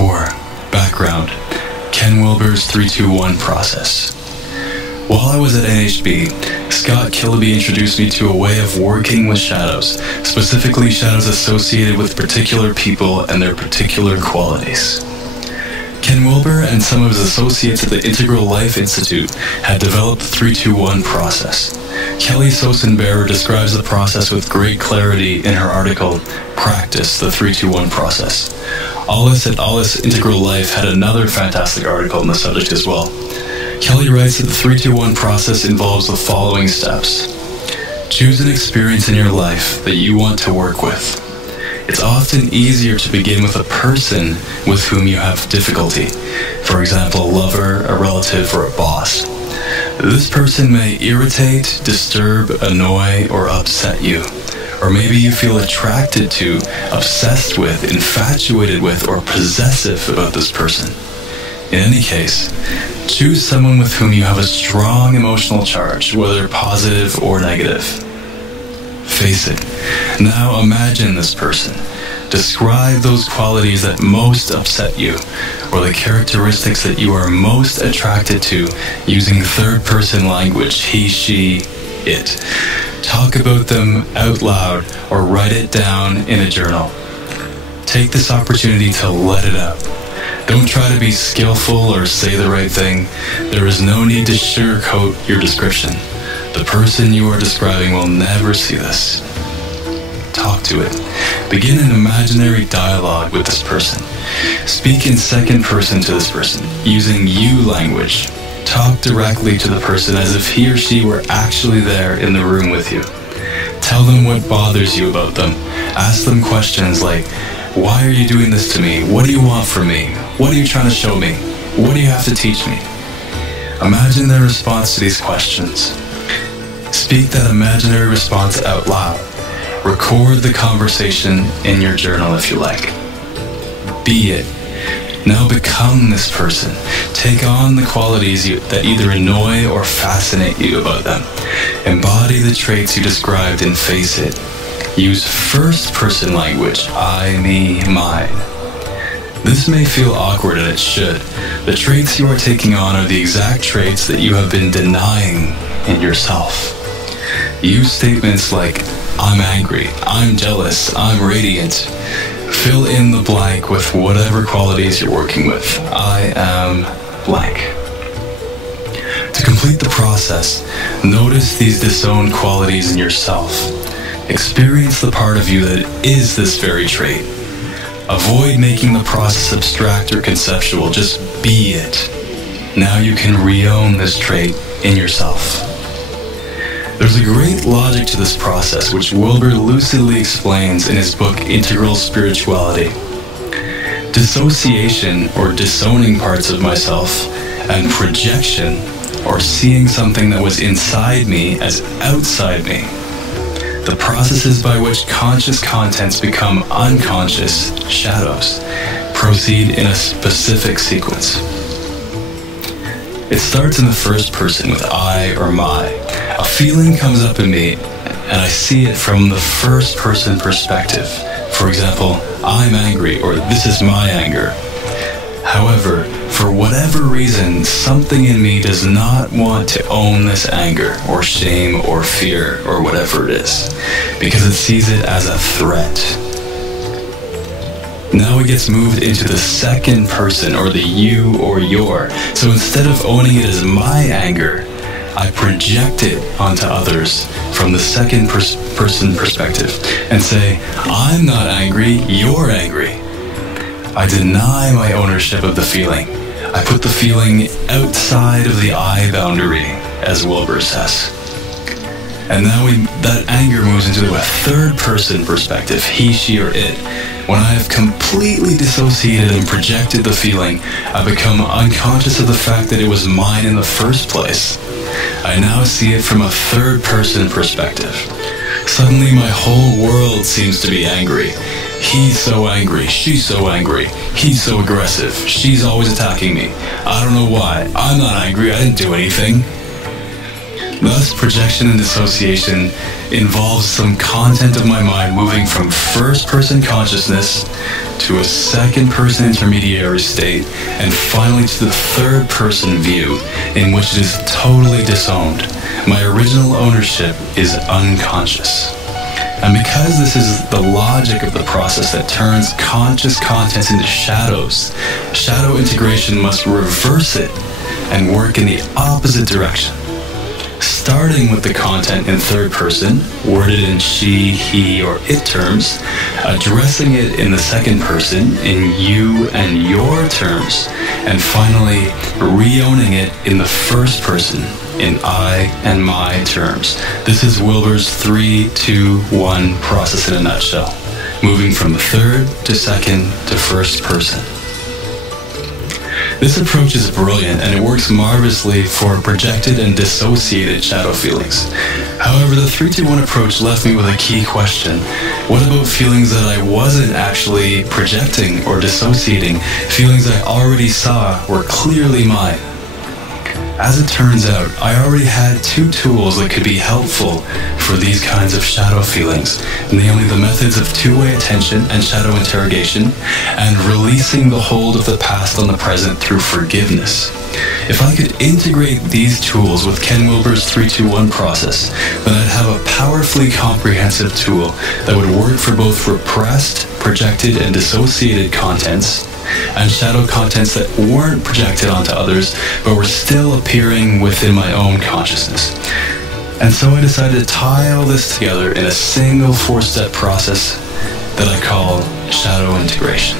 4. Background. Ken Wilber's 3-2-1 process. While I was at NHB, Scott Kiloby introduced me to a way of working with shadows, specifically shadows associated with particular people and their particular qualities. Ken Wilber and some of his associates at the Integral Life Institute had developed the 3-2-1 process. Kelly Sosenbearer describes the process with great clarity in her article, Practice the 3-2-1 Process. Alice at Alice Integral Life had another fantastic article on the subject as well. Kelly writes that the 3-2-1 process involves the following steps. Choose an experience in your life that you want to work with. It's often easier to begin with a person with whom you have difficulty. For example, a lover, a relative, or a boss. This person may irritate, disturb, annoy, or upset you. Or maybe you feel attracted to, obsessed with, infatuated with, or possessive about this person. In any case, choose someone with whom you have a strong emotional charge, whether positive or negative. Face it. Now imagine this person. Describe those qualities that most upset you, or the characteristics that you are most attracted to using third-person language, he, she, it. Talk about them out loud or write it down in a journal. Take this opportunity to let it out. Don't try to be skillful or say the right thing. There is no need to sugarcoat your description. The person you are describing will never see this. Talk to it. Begin an imaginary dialogue with this person. Speak in second person to this person, using you language. Talk directly to the person as if he or she were actually there in the room with you. Tell them what bothers you about them. Ask them questions like, why are you doing this to me? What do you want from me? What are you trying to show me? What do you have to teach me? Imagine their response to these questions. Speak that imaginary response out loud. Record the conversation in your journal if you like. Be it. Now become this person. Take on the qualities that either annoy or fascinate you about them. Embody the traits you described and face it. Use first-person language, I, me, mine. This may feel awkward, and it should. The traits you are taking on are the exact traits that you have been denying in yourself. Use statements like, I'm angry, I'm jealous, I'm radiant. Fill in the blank with whatever qualities you're working with. I am blank. To complete the process, notice these disowned qualities in yourself. Experience the part of you that is this very trait. Avoid making the process abstract or conceptual, just be it. Now you can re-own this trait in yourself. There's a great logic to this process, which Wilber lucidly explains in his book Integral Spirituality. Dissociation, or disowning parts of myself, and projection, or seeing something that was inside me as outside me. The processes by which conscious contents become unconscious shadows proceed in a specific sequence. It starts in the first person with I or my. A feeling comes up in me, and I see it from the first person perspective. For example, I'm angry, or this is my anger. However, for whatever reason, something in me does not want to own this anger, or shame, or fear, or whatever it is, because it sees it as a threat. Now it gets moved into the second person, or the you or your. So instead of owning it as my anger, I project it onto others from the second person perspective and say, I'm not angry, you're angry. I deny my ownership of the feeling. I put the feeling outside of the I boundary, as Wilber says. And now that anger moves into a third person perspective, he, she, or it. When I have completely dissociated and projected the feeling, I become unconscious of the fact that it was mine in the first place. I now see it from a third person perspective. Suddenly my whole world seems to be angry. He's so angry, she's so angry, he's so aggressive, she's always attacking me. I don't know why. I'm not angry, I didn't do anything. Thus, projection and dissociation involves some content of my mind moving from first-person consciousness to a second-person intermediary state, and finally to the third-person view, in which it is totally disowned. My original ownership is unconscious. And because this is the logic of the process that turns conscious contents into shadows, shadow integration must reverse it and work in the opposite direction. Starting with the content in third person, worded in she, he, or it terms, addressing it in the second person, in you and your terms, and finally re-owning it in the first person, in I and my terms. This is Wilber's 3-2-1 process in a nutshell, moving from third to second to first person. This approach is brilliant, and it works marvelously for projected and dissociated shadow feelings. However, the 3-2-1 approach left me with a key question. What about feelings that I wasn't actually projecting or dissociating, feelings I already saw were clearly mine? As it turns out, I already had two tools that could be helpful for these kinds of shadow feelings, namely the methods of two-way attention and shadow interrogation, and releasing the hold of the past on the present through forgiveness. If I could integrate these tools with Ken Wilber's 3-2-1 process, then I'd have a powerfully comprehensive tool that would work for both repressed, projected, and dissociated contents, and shadow contents that weren't projected onto others, but were still appearing within my own consciousness. And so I decided to tie all this together in a single 4-step process that I call shadow integration.